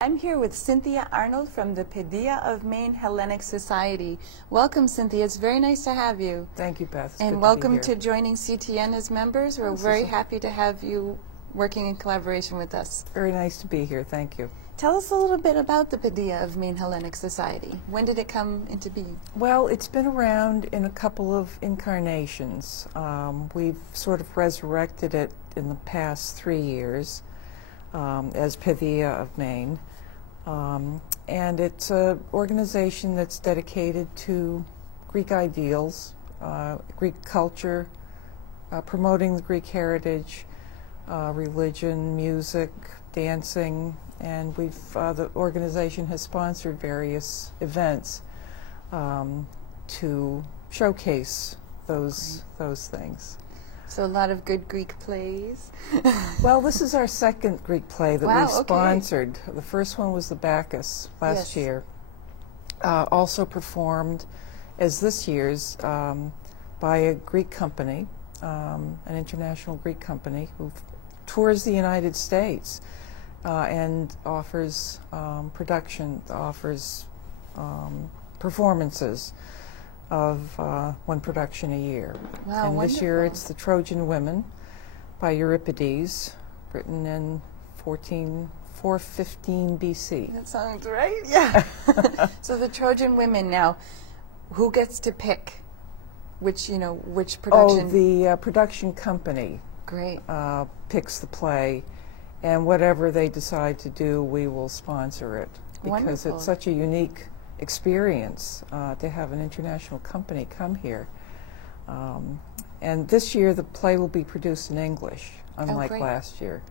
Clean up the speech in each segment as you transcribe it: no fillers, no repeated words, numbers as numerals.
I'm here with Cynthia Arnold from the Padilla of Maine Hellenic Society. Welcome, Cynthia. It's very nice to have you. Thank you, Beth. It's and good welcome to be to joining CTN as members. We're very happy to have you working in collaboration with us. Very nice to be here. Thank you. Tell us a little bit about the Padilla of Maine Hellenic Society. When did it come into being? Well, it's been around in a couple of incarnations. We've sort of resurrected it in the past 3 years as Padilla of Maine. And it's an organization that's dedicated to Greek ideals, Greek culture, promoting the Greek heritage, religion, music, dancing, and the organization has sponsored various events to showcase those things. So a lot of good Greek plays. Well, this is our second Greek play that Wow, we've sponsored. The first one was the Bacchus last year. Also performed as this year's by a Greek company, an international Greek company who tours the United States and offers performances of one production a year. Wow, and wonderful. This year it's The Trojan Women by Euripides, written in 415 BC. That sounds right, yeah. So the Trojan Women now, who gets to pick which production? Oh, the production company Great. Picks the play, and whatever they decide to do, we will sponsor it. Because Wonderful. it's such a unique experience to have an international company come here. And this year the play will be produced in English, unlike last year.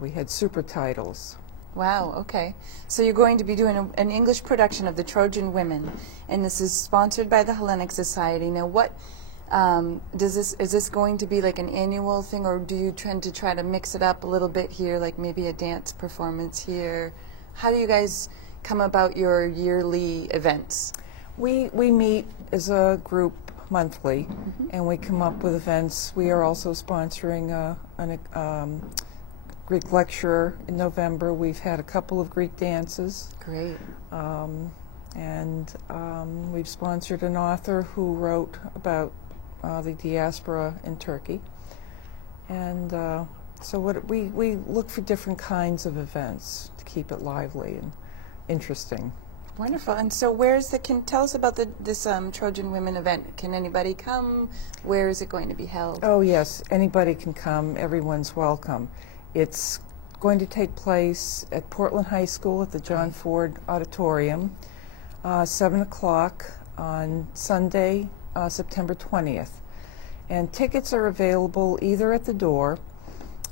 We had super titles. Wow, okay. So you're going to be doing an English production of The Trojan Women, and this is sponsored by the Hellenic Society. Now what, is this going to be like an annual thing, or do you tend to try to mix it up a little bit here, like maybe a dance performance here? How do you guys come about your yearly events? We meet as a group monthly, and we come up with events. We are also sponsoring a Greek lecturer in November. We've had a couple of Greek dances. Great. We've sponsored an author who wrote about the diaspora in Turkey. And so we look for different kinds of events to keep it lively and interesting. Wonderful. And so tell us about this Trojan Women event. Can anybody come? Where is it going to be held? Oh yes, anybody can come. Everyone's welcome. It's going to take place at Portland High School at the John Ford Auditorium, 7 o'clock on Sunday, September 20th. And tickets are available either at the door,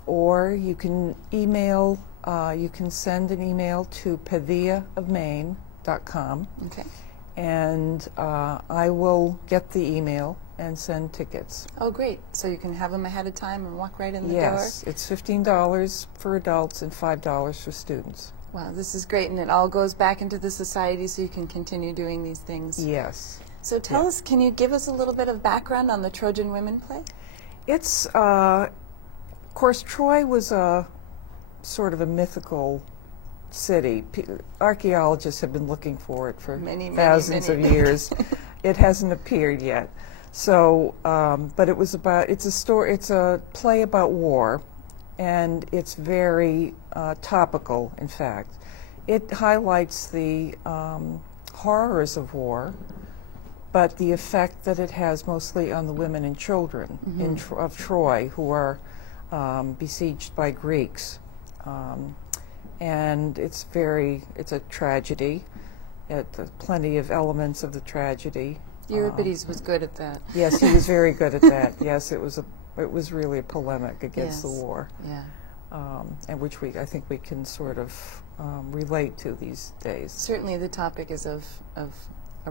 or you can send an email to padillaofmaine.com. Okay. And I will get the email and send tickets. Oh, great. So you can have them ahead of time and walk right in the door? Yes, it's $15 for adults and $5 for students. Wow, this is great, and it all goes back into the society so you can continue doing these things. Yes. So tell us, can you give us a little bit of background on the Trojan Women play? It's, of course, Troy was a sort of a mythical city. Archaeologists have been looking for it for thousands of years. It hasn't appeared yet. So, but it's a play about war, and it's very topical, in fact. It highlights the horrors of war, but the effect that it has mostly on the women and children of Troy, who are besieged by Greeks. And it's a tragedy. Plenty of elements of the tragedy. Euripides was good at that. Yes, he was very good at that. Yes, it was really a polemic against the war. Yeah. And which I think we can sort of relate to these days. Certainly the topic is of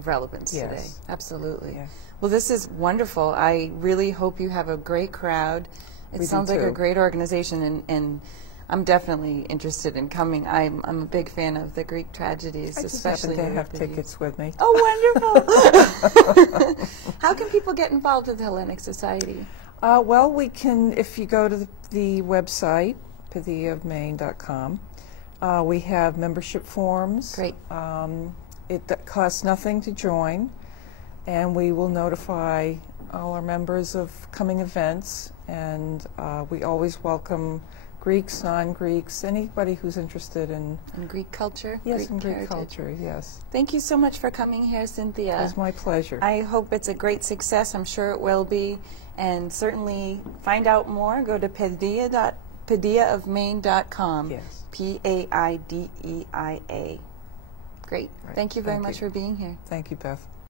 relevance today. Absolutely. Yeah. Well, this is wonderful. I really hope you have a great crowd. It sounds like a great organization, and I'm definitely interested in coming. I'm a big fan of the Greek tragedies, especially. I just happen to have tickets with me. Oh, wonderful! How can people get involved with the Hellenic Society? Well, we can, if you go to the website, padillaofmaine.com, We have membership forms. Great. It costs nothing to join, and we will notify all our members of coming events, and we always welcome Greeks, non-Greeks, anybody who's interested in Greek culture. Yes, in Greek heritage. culture, yes. Thank you so much for coming here, Cynthia. It was my pleasure. I hope it's a great success. I'm sure it will be. And certainly find out more. Go to paideaofmaine.com. Yes. P-A-I-D-E-I-A. Great. Right. Thank you very Thank much you. for being here. Thank you, Beth.